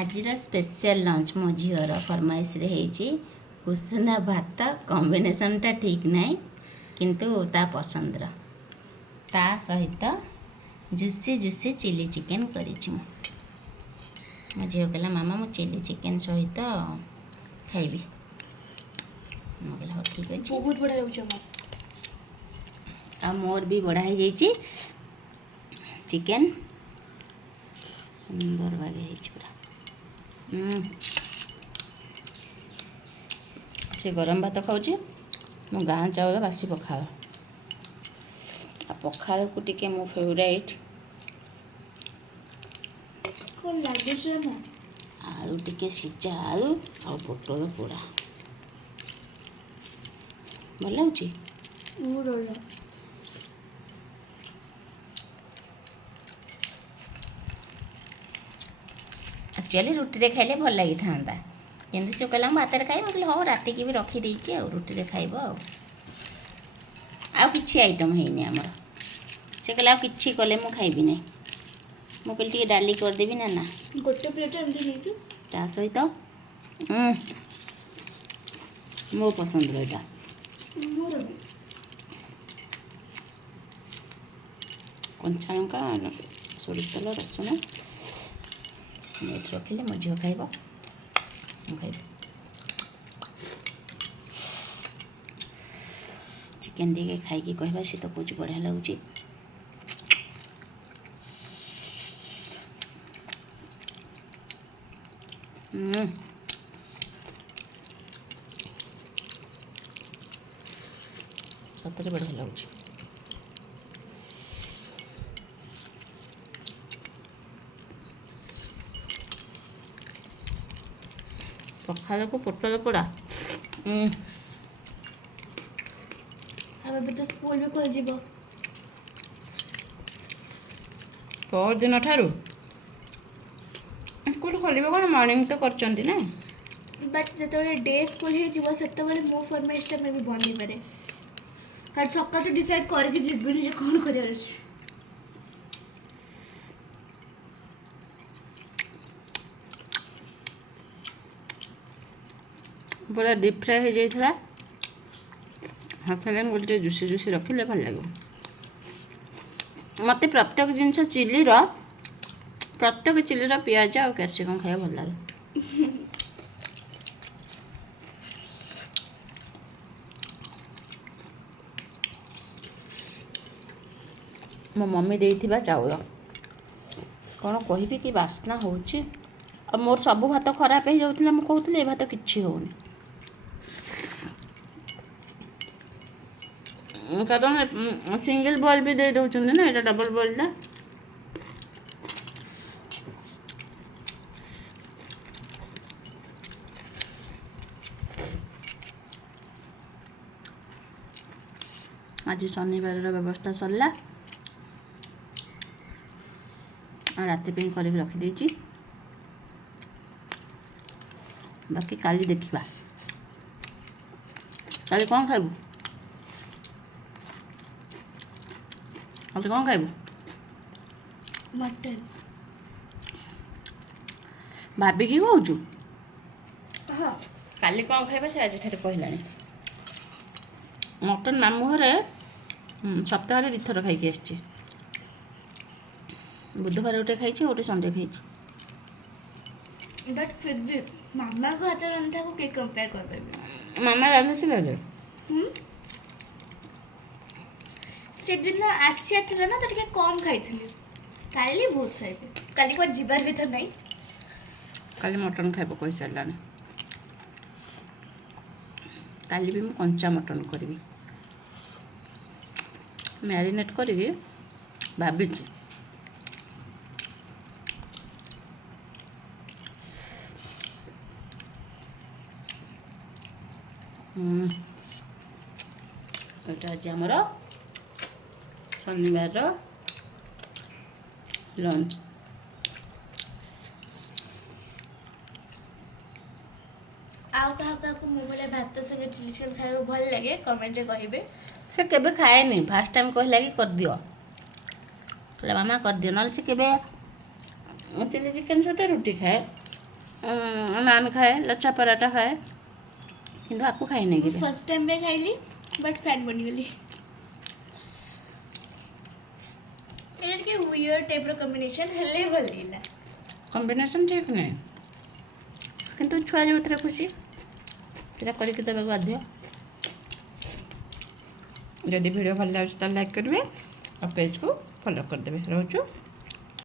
ଆଜିର special launch ମୋ ଝିଅର ଫରମାଇଶରେ ହେଇଛି ଉଷୁନା ଭାତ। କମ୍ବିନେସନ୍ଟା ଠିକ୍ ନାହିଁ କିନ୍ତୁ ତା ପସନ୍ଦର। ତା ସହିତ ଜୁସି ଜୁସି ଚିଲି ଚିକେନ୍ କରିଛୁ। ମୋ ଝିଅ କହିଲା ମାମା ମୁଁ ଚିଲି ଚିକେନ୍ ସହିତ ଖାଇବି। ମୁଁ କହିଲି ହଉ ଠିକ୍ ଅଛି। ବହୁତ ବଢ଼ିଆ ଲାଗୁଛି ଆମ। ଆଉ ମୋର ବି ବଢ଼ା ହେଇଯାଇଛି ଚିକେନ୍, ସୁନ୍ଦର ଭାବେ ହେଇଛି ପୁରା। ସେ ଗରମ ଭାତ ଖାଉଛି, ମୁଁ ଗାଁ ଚାଉଳ ବାସି ପଖାଳ। ଆଉ ପଖାଳକୁ ଟିକେ ମୋ ଫେଭରାଇଟ୍ କ'ଣ ଲାଗୁଛି ନା ଆଳୁ, ଟିକେ ସିଝା ଆଳୁ ଆଉ ପୋଟଳ ପୋଡ଼ା। ଭଲ ଲାଗୁଛି। ଆକ୍ଚୁଆଲି ରୁଟିରେ ଖାଇଲେ ଭଲ ଲାଗିଥାନ୍ତା, କିନ୍ତୁ ସେ କହିଲା ମୁଁ ଭାତରେ ଖାଇବି। ମୁଁ କହିଲି ହଉ ରାତିକି ବି ରଖିଦେଇଛି, ଆଉ ରୁଟିରେ ଖାଇବ। ଆଉ କିଛି ଆଇଟମ୍ ହେଇନି ଆମର। ସେ କହିଲା ଆଉ କିଛି କଲେ ମୁଁ ଖାଇବି ନାହିଁ। ମୁଁ କହିଲି ଟିକେ ଡାଲି କରିଦେବି ନା। ଗୋଟେ ପ୍ଲେଟ୍ ଏମିତି ନେଇଛୁ ତା ସହିତ ମୋ ପସନ୍ଦର ଏଇଟା ମୋର ବି କଞ୍ଚା ଲଙ୍କା, ସୋରିଷ ତେଲ, ରସୁଣ ଏଠି ରଖିଲେ ମୋ ଝିଅ ଖାଇବ, ମୁଁ ଖାଇବି। ଚିକେନ୍ ଟିକେ ଖାଇକି କହିବା, ସେ ତ କହୁଛି ବଢ଼ିଆ ଲାଗୁଛି। ସତରେ ବଢ଼ିଆ ଲାଗୁଛି। ପଖାଳକୁ ପୋଟଳ ପୋଡ଼ା। ଆଉ ଏବେ ତ ସ୍କୁଲ ବି ଖୋଲିଯିବ। ପରଦିନ ଠାରୁ ସ୍କୁଲ ଖୋଲିବ କ'ଣ, ମର୍ଣ୍ଣିଂ ତ କରିଛନ୍ତି ନା। ବଟ୍ ଯେତେବେଳେ ଡେ ସ୍କୁଲ ହେଇଯିବ ସେତେବେଳେ ମୋ ଫରମାଇଶଟା ମେ ବି ବନ୍ଦ ହେଇପାରେ। କାରଣ ସକାଳୁ ତ ଡିସାଇଡ଼୍ କରିକି ଯିବିନି ଯେ କ'ଣ କରିବାର ଅଛି। ପୁରା ଡିପ୍ ଫ୍ରାଏ ହେଇଯାଇଥିଲା। ହାତରେ ଗୋଟେ ଜୁସି ଜୁସି ରଖିଲେ ଭଲ ଲାଗିବ। ମୋତେ ପ୍ରତ୍ୟେକ ଜିନିଷ ପ୍ରତ୍ୟେକ ଚିଲିର ପିଆଜ ଆଉ କ୍ୟାପ୍ସିକମ୍ ଖାଇବା ଭଲ ଲାଗେ। ମୋ ମମି ଦେଇଥିବା ଚାଉଳ କ'ଣ କହିବି, କି ବାସ୍ନା ହେଉଛି। ଆଉ ମୋର ସବୁ ଭାତ ଖରାପ ହେଇଯାଉଥିଲା, ମୁଁ କହୁଥିଲି ଏ ଭାତ କିଛି ହେଉନି। କାରଣ ସିଙ୍ଗଲ ବଏଲ୍ ବି ଦେଇ ଦେଉଛନ୍ତି ନା, ଏଇଟା ଡବଲ ବଏଲ୍ଟା। ଆଜି ଶନିବାରର ବ୍ୟବସ୍ଥା ସରିଲା, ଆଉ ରାତି ପାଇଁ କରିକି ରଖିଦେଇଛି। ବାକି କାଲି ଦେଖିବା। କାଲି କ'ଣ ଖାଇବୁ? କାଲି କ'ଣ ଖାଇବୁ? ମଟନ୍। ଭାବିକି କହୁଛୁ? ହଁ। କାଲି କ'ଣ ଖାଇବା ସେ ଆଜିଠାରୁ କହିଲାଣି। ମଟନ୍ ମାମୁଁ ଘରେ ସପ୍ତାହରେ 2 ଥର ଖାଇକି ଆସିଛି। ବୁଧବାର ଗୋଟେ ଖାଇଛି, ଗୋଟେ ସଣ୍ଡେ ଖାଇଛି। ବଟ୍ ଫିର୍ ବି ମାମାଙ୍କ ହାତ ରନ୍ଧାକୁ କେହି କମ୍ପେୟାର କରିପାରିବେ। ମାମା ରାନ୍ଧିଥିଲା ଯେ ସେଦିନ ଆସିବାର ଥିଲା ନା, ତ ଟିକେ କମ୍ ଖାଇଥିଲି। କାଲି ବହୁତ ଖାଇବି। କାଲି କୁଆଡ଼େ ଯିବାର ବି ତ ନାହିଁ। କାଲି ମଟନ୍ ଖାଇବ କହିସାରିଲାଣି। କାଲି ବି ମୁଁ କଞ୍ଚା ମଟନ୍ କରିବି, ମ୍ୟାରିନେଟ୍ କରିକି ଭାବିଛି। ଏଇଟା ଆଜି ଆମର ଶନିବାରର ଲଞ୍ଚ। ଆଉ କାହାକୁ ମୋ ଭଳିଆ ଭାତ ସଙ୍ଗେ ଚିଲି ଚିକେନ୍ ଖାଇବାକୁ ଭଲ ଲାଗେ କମେଣ୍ଟରେ କହିବେ। ସେ କେବେ ଖାଏନି, ଫାର୍ଷ୍ଟ ଟାଇମ୍ କହିଲା କି କରିଦିଅ, କହିଲା ମାମା କରିଦିଅ। ନହେଲେ ସେ କେବେ ଚିଲି ଚିକେନ୍ ସହିତ ରୁଟି ଖାଏ, नान खाए लच्छा पराठा खाए କିନ୍ତୁ ଆକୁ ଖାଇନି ମୁଁ କି ଫାର୍ଷ୍ଟ ଟାଇମ୍ ପାଇଁ ଖାଇଲି ବଟ୍ ଫ୍ୟାନ୍ ବନିଗଲି। ଏଇଟା ଟିକେ ୱିୟର୍ଡ ଟାଇପ୍ର କମ୍ବିନେସନ୍ ହେଲେ ଭଲ ଲାଗିଲା। କମ୍ବିନେସନ୍ ଠିକ୍ ନାହିଁ କିନ୍ତୁ ଛୁଆ ଯେଉଁଥିରେ ଖୁସି ସେଇଟା କରିକି ଦେବାକୁ ବାଧ୍ୟ। ଯଦି ଭିଡ଼ିଓ ଭଲ ଲାଗୁଛି ତାହେଲେ ଲାଇକ୍ କରିବେ ଆଉ ପେଜ୍କୁ ଫଲୋ କରିଦେବେ। ରହୁଛୁ।